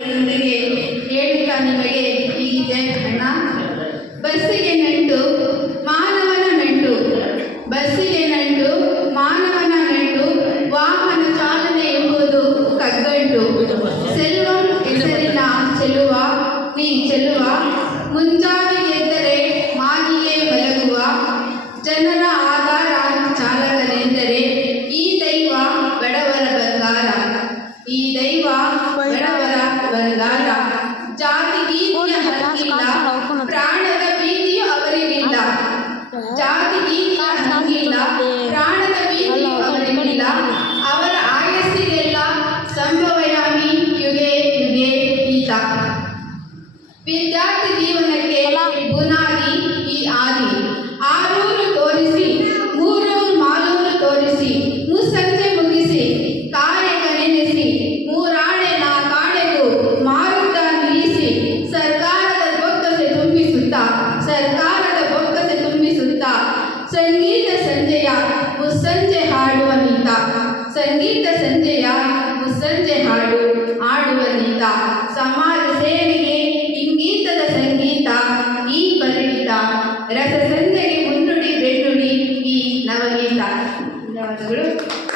ನೊಂದಿಗೆ ಹೇಳುತ್ತಾ ನಿಮಗೆ ಹೀಗಿದೆ ಅಣ್ಣ. ಬಸ್ಸಿಗೆ ನಂಟು ಮಾನವನ ನಂಟು, ಬಸ್ಸಿಗೆ ನಂಟು ಮಾನವನ ನಂಟು, ವಾಹನ ಚಾಲನೆ ಎಂಬುದು ಕಗ್ಗಂಟು. ಸೆಲ್ವಂ ಹೆಸರಿನ ಚೆಲುವ ನೀ ಚೆಲುವ, ಮುಂಜಾನೆ ಎದ್ದರೆ ಮಾಗಿಯೇ ಮಲಗುವ, ಜನರ ಆಧಾರ ಚಾಲಕನೆಂದರೆ ಈ ದೈವ ಬಡವರ ಬಂಗಾರ, ಈ ದೈವ ಬಡವರ ಬಂಗಾರ. ಜಾತಿ ಗೀತಿಯ ಹಕ್ಕಿಲ್ಲ, ಪ್ರಾಣದ ಭೀತಿಯೂ ಅವರಿಗಿಲ್ಲ, ಜಾತಿ ಗೀತಿಯ ಹಕ್ಕಿಲ್ಲ, ಪ್ರಾಣದ ಭೀತಿಯೂ ಅವರಿಗಿಲ್ಲ. ಅವರ ಆಯಸ್ಸಿಗೆಲ್ಲ ಸಂಭವಯಾಮಿ ಯುಗೆ ಯುಗೆ ಗೀತ. ವಿದ್ಯಾರ್ಥಿ